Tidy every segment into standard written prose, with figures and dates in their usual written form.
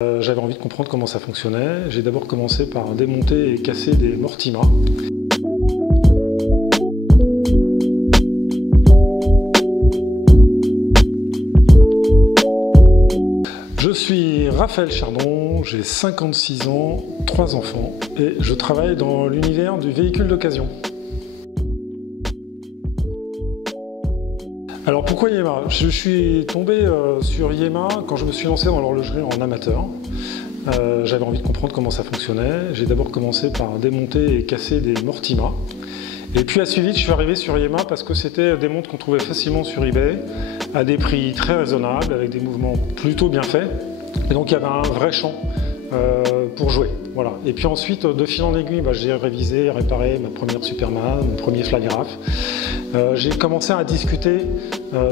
J'avais envie de comprendre comment ça fonctionnait. J'ai d'abord commencé par démonter et casser des Mortima. Je suis Raphaël Chardon, j'ai 56 ans, 3 enfants et je travaille dans l'univers du véhicule d'occasion. Alors pourquoi Yema? Je suis tombé sur Yema quand je me suis lancé dans l'horlogerie en amateur. J'avais envie de comprendre comment ça fonctionnait. J'ai d'abord commencé par démonter et casser des Mortima. Et puis assez vite, je suis arrivé sur Yema parce que c'était des montres qu'on trouvait facilement sur eBay, à des prix très raisonnables, avec des mouvements plutôt bien faits. Et donc il y avait un vrai champ pour jouer. Voilà. Et puis ensuite, de fil en aiguille, j'ai révisé, réparé ma première Superman, mon premier Flagraph. J'ai commencé à discuter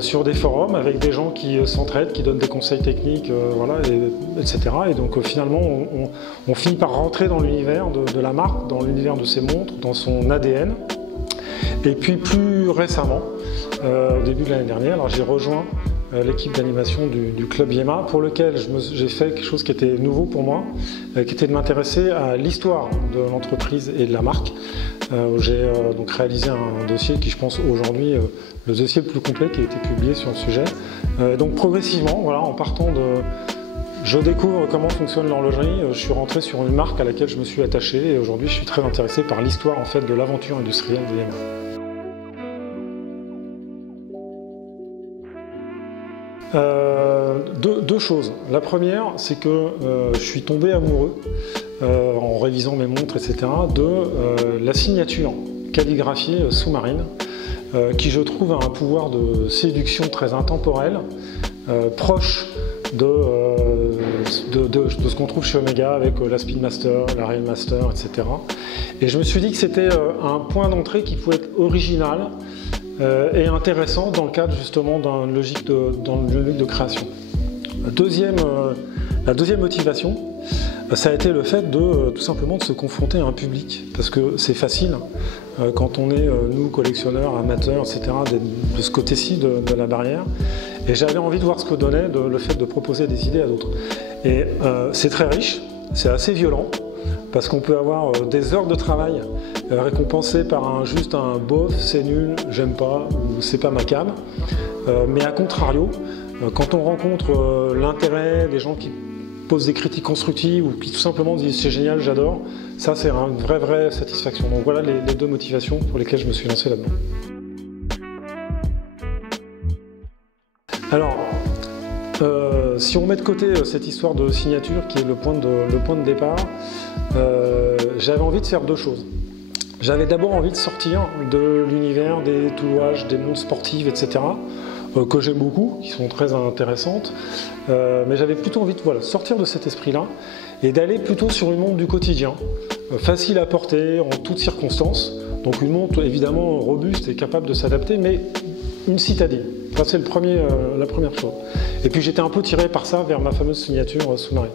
sur des forums avec des gens qui s'entraident, qui donnent des conseils techniques, voilà, etc. Et donc finalement, on finit par rentrer dans l'univers de la marque, dans l'univers de ses montres, dans son ADN. Et puis plus récemment, au début de l'année dernière, j'ai rejoint l'équipe d'animation du club Yema, pour lequel j'ai fait quelque chose qui était nouveau pour moi, qui était de m'intéresser à l'histoire de l'entreprise et de la marque. J'ai donc réalisé un dossier qui, je pense, aujourd'hui, le dossier le plus complet qui a été publié sur le sujet. Donc progressivement, voilà, en partant de... Je découvre comment fonctionne l'horlogerie, je suis rentré sur une marque à laquelle je me suis attaché et aujourd'hui je suis très intéressé par l'histoire en fait, de l'aventure industrielle de Yema. Deux choses. La première, c'est que je suis tombé amoureux, en révisant mes montres, etc., de la signature calligraphiée sous-marine, qui je trouve a un pouvoir de séduction très intemporel, proche de ce qu'on trouve chez Omega avec la Speedmaster, la Railmaster, etc. Et je me suis dit que c'était un point d'entrée qui pouvait être original et intéressant dans le cadre justement d'une logique de création. La deuxième motivation, ça a été le fait de tout simplement de se confronter à un public, parce que c'est facile quand on est nous collectionneurs, amateurs, etc. de ce côté-ci de la barrière, et j'avais envie de voir ce que donnait le fait de proposer des idées à d'autres. Et c'est très riche, c'est assez violent, parce qu'on peut avoir des heures de travail récompensées par juste un bof, c'est nul, j'aime pas, ou c'est pas ma cam. Mais à contrario, quand on rencontre l'intérêt des gens qui posent des critiques constructives ou qui tout simplement disent c'est génial, j'adore, ça c'est une vraie satisfaction. Donc voilà les deux motivations pour lesquelles je me suis lancé là-dedans. Alors, si on met de côté cette histoire de signature qui est le point de départ, j'avais envie de faire deux choses. J'avais d'abord envie de sortir de l'univers des toulouages, des montres sportives, etc., que j'aime beaucoup, qui sont très intéressantes, mais j'avais plutôt envie de sortir de cet esprit-là et d'aller plutôt sur une montre du quotidien, facile à porter en toutes circonstances, donc une montre évidemment robuste et capable de s'adapter, mais une citadine. Ça, c'est la première chose. Et puis j'étais un peu tiré par ça vers ma fameuse signature sous-marine.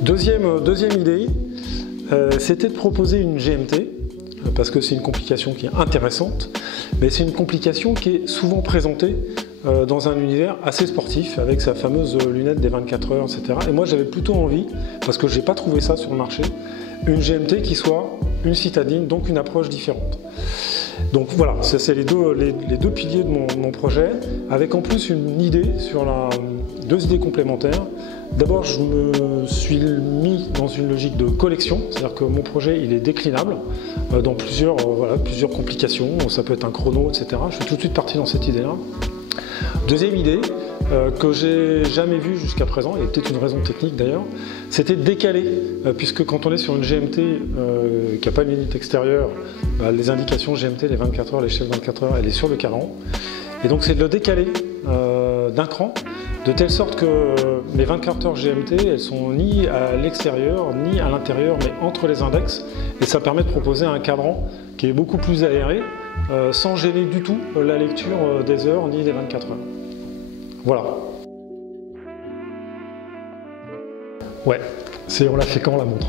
Deuxième idée, c'était de proposer une GMT, parce que c'est une complication qui est intéressante, mais c'est une complication qui est souvent présentée dans un univers assez sportif, avec sa fameuse lunette des 24 heures, etc. Et moi j'avais plutôt envie, parce que je n'ai pas trouvé ça sur le marché, une GMT qui soit une citadine, donc une approche différente. Donc voilà, c'est les deux piliers de mon projet, avec en plus une idée sur deux idées complémentaires. D'abord, je me suis mis dans une logique de collection, c'est-à-dire que mon projet il est déclinable dans plusieurs complications, ça peut être un chrono, etc. Je suis tout de suite parti dans cette idée-là. Deuxième idée, que j'ai jamais vue jusqu'à présent, et peut-être une raison technique d'ailleurs, c'était de décaler, puisque quand on est sur une GMT qui n'a pas une unité extérieure, les indications GMT, les 24 heures, l'échelle 24 heures, elle est sur le cadran. Et donc c'est de le décaler d'un cran, de telle sorte que mes 24 heures GMT, elles sont ni à l'extérieur, ni à l'intérieur, mais entre les index. Et ça permet de proposer un cadran qui est beaucoup plus aéré, sans gêner du tout la lecture des heures, ni des 24 heures. Voilà. Ouais, on l'a fait quand la montre?